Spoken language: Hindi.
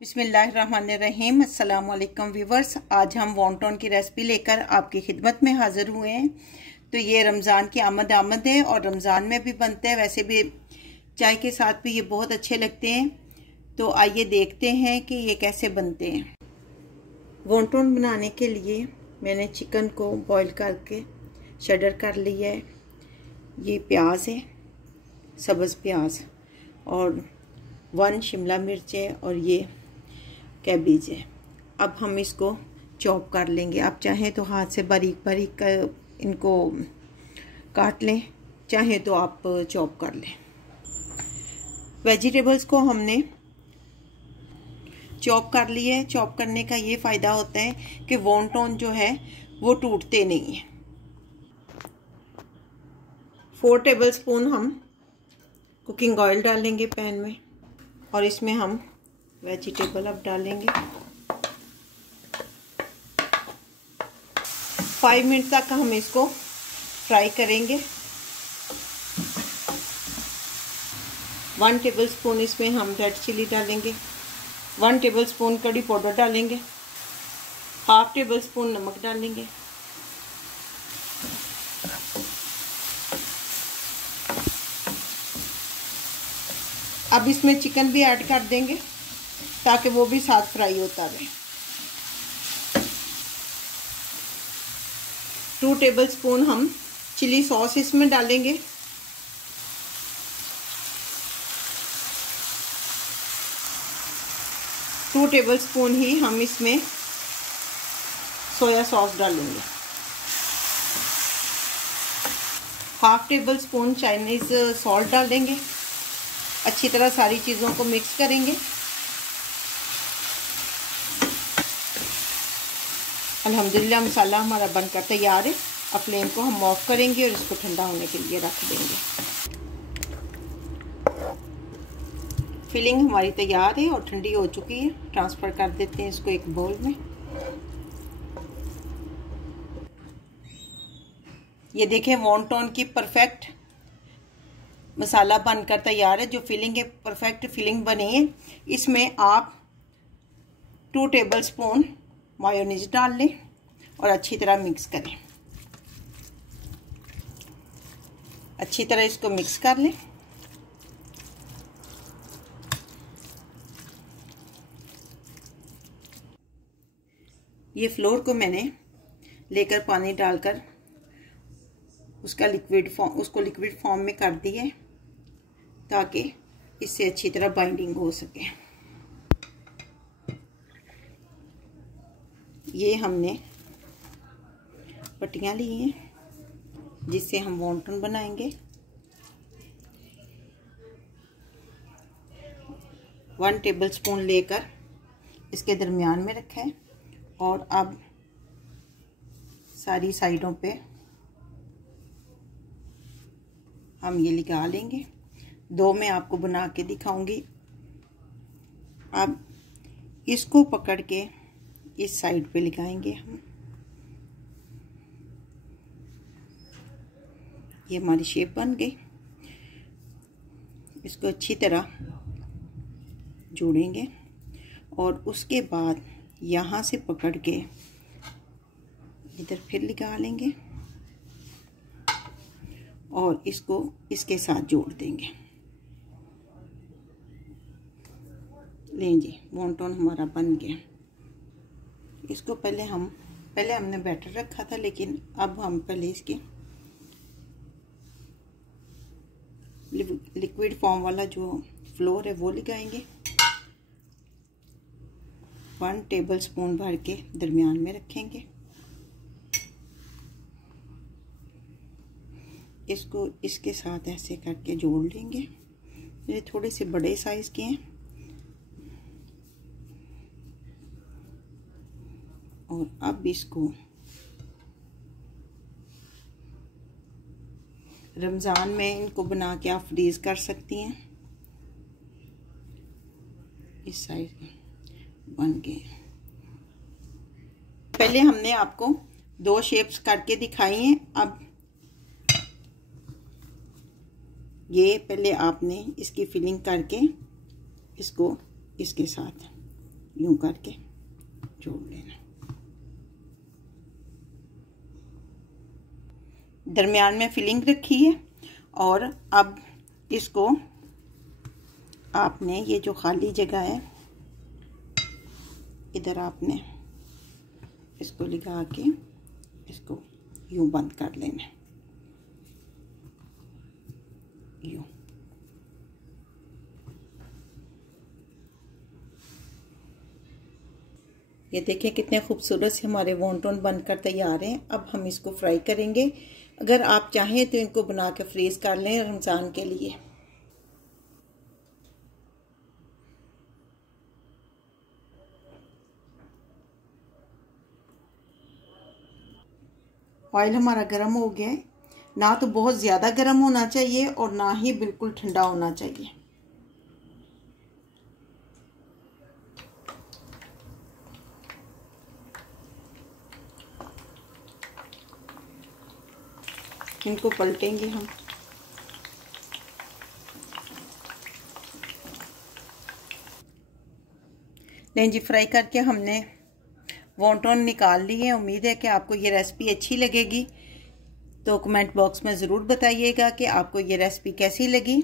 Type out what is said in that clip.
बिस्मिल्लाहिर्रहमानिर्रहीम। अस्सलाम वालेकुम व्यूवर्स। आज हम वॉन्टन की रेसिपी लेकर आपकी खिदमत में हाजिर हुए हैं। तो ये रमज़ान की आमद है और रमज़ान में भी बनते हैं, वैसे भी चाय के साथ भी ये बहुत अच्छे लगते हैं। तो आइए देखते हैं कि ये कैसे बनते हैं। वॉन्टन बनाने के लिए मैंने चिकन को बॉईल करके शडर कर लिया है। ये प्याज है, सब्ज़ प्याज, और 1 शिमला मिर्च है, और ये कैबेज है। अब हम इसको चॉप कर लेंगे। आप चाहें तो हाथ से बारीक बारीक इनको काट लें, चाहें तो आप चॉप कर लें। वेजिटेबल्स को हमने चॉप कर लिए है। चॉप करने का ये फ़ायदा होता है कि वॉन्टन जो है वो टूटते नहीं है। 4 टेबलस्पून हम कुकिंग ऑयल डालेंगे पैन में, और इसमें हम वेजिटेबल अब डालेंगे। 5 मिनट तक हम इसको फ्राई करेंगे। 1 टेबलस्पून इसमें हम रेड चिली डालेंगे, 1 टेबलस्पून कड़ी पाउडर डालेंगे, 1/2 टेबलस्पून नमक डालेंगे, अब इसमें चिकन भी ऐड कर देंगे ताकि वो भी साथ फ्राई होता रहे। 2 टेबलस्पून हम चिली सॉस इसमें डालेंगे, टू टेबलस्पून ही हम इसमें सोया सॉस डालेंगे, 1/2 टेबलस्पून चाइनीज़ सॉल्ट डालेंगे। अच्छी तरह सारी चीज़ों को मिक्स करेंगे। अल्हम्दुलिल्लाह मसाला हमारा बनकर तैयार है। अब फ्लेम को हम ऑफ करेंगे और इसको ठंडा होने के लिए रख देंगे। फिलिंग हमारी तैयार है और ठंडी हो चुकी है। ट्रांसफ़र कर देते हैं इसको एक बाउल में। ये देखें, वॉन्टन की परफेक्ट मसाला बनकर तैयार है। जो फिलिंग है, परफेक्ट फिलिंग बनी है। इसमें आप 2 टेबलस्पून मायोनीज डाल लें और अच्छी तरह मिक्स करें। अच्छी तरह इसको मिक्स कर लें। ये फ्लोर को मैंने लेकर पानी डालकर उसको लिक्विड फॉर्म में कर दिया है ताकि इससे अच्छी तरह बाइंडिंग हो सके। ये हमने पट्टियाँ ली हैं जिससे हम वॉन्टन बनाएंगे। 1 टेबलस्पून लेकर इसके दरमियान में रखा है, और अब सारी साइडों पे हम ये लगा लेंगे। 2 मैं आपको बना के दिखाऊंगी। अब इसको पकड़ के इस साइड पे लगाएंगे हम। ये हमारी शेप बन गई। इसको अच्छी तरह जोड़ेंगे और उसके बाद यहाँ से पकड़ के इधर फिर लगा लेंगे और इसको इसके साथ जोड़ देंगे। लें जी, वॉन्टन हमारा बन गया। इसको पहले हमने बैटर रखा था, लेकिन अब हम पहले इसके लिक्विड फॉर्म वाला जो फ्लोर है वो लगाएंगे। 1 टेबलस्पून भर के दरमियान में रखेंगे। इसको इसके साथ ऐसे करके जोड़ लेंगे। ये थोड़े से बड़े साइज के हैं, और अब इसको रमज़ान में इनको बना के आप फ्रीज कर सकती हैं। इस साइज बन गए। पहले हमने आपको 2 शेप्स करके दिखाई हैं। अब ये पहले आपने इसकी फिलिंग करके इसको इसके साथ यूं करके जोड़ लेना। दरमियान में फिलिंग रखी है और अब इसको आपने ये जो खाली जगह है इधर आपने इसको लगा के इसको यूं बंद कर लेना, यूं। ये देखें कितने खूबसूरत से हमारे वॉन्टन बनकर तैयार हैं। अब हम इसको फ्राई करेंगे। अगर आप चाहें तो इनको बना के फ्रीज कर लें रमज़ान के लिए। ऑयल हमारा गर्म हो गया है। ना तो बहुत ज़्यादा गर्म होना चाहिए और ना ही बिल्कुल ठंडा होना चाहिए। इनको पलटेंगे हम। नहीं जी, फ्राई करके हमने वॉन्टन निकाल लिए। उम्मीद है कि आपको ये रेसिपी अच्छी लगेगी। तो कमेंट बॉक्स में ज़रूर बताइएगा कि आपको ये रेसिपी कैसी लगी।